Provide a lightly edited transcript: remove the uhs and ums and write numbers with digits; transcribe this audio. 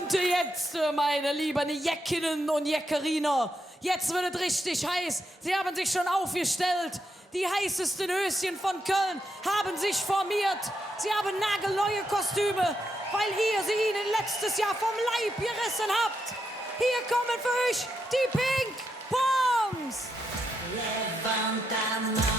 Und jetzt, meine lieben Jeckinnen und Jeckeriner, jetzt wird es richtig heiß. Sie haben sich schon aufgestellt. Die heißesten Höschen von Köln haben sich formiert. Sie haben nagelneue Kostüme, weil ihr sie ihnen letztes Jahr vom Leib gerissen habt. Hier kommen für euch die Pink Poms. Levanta a mão.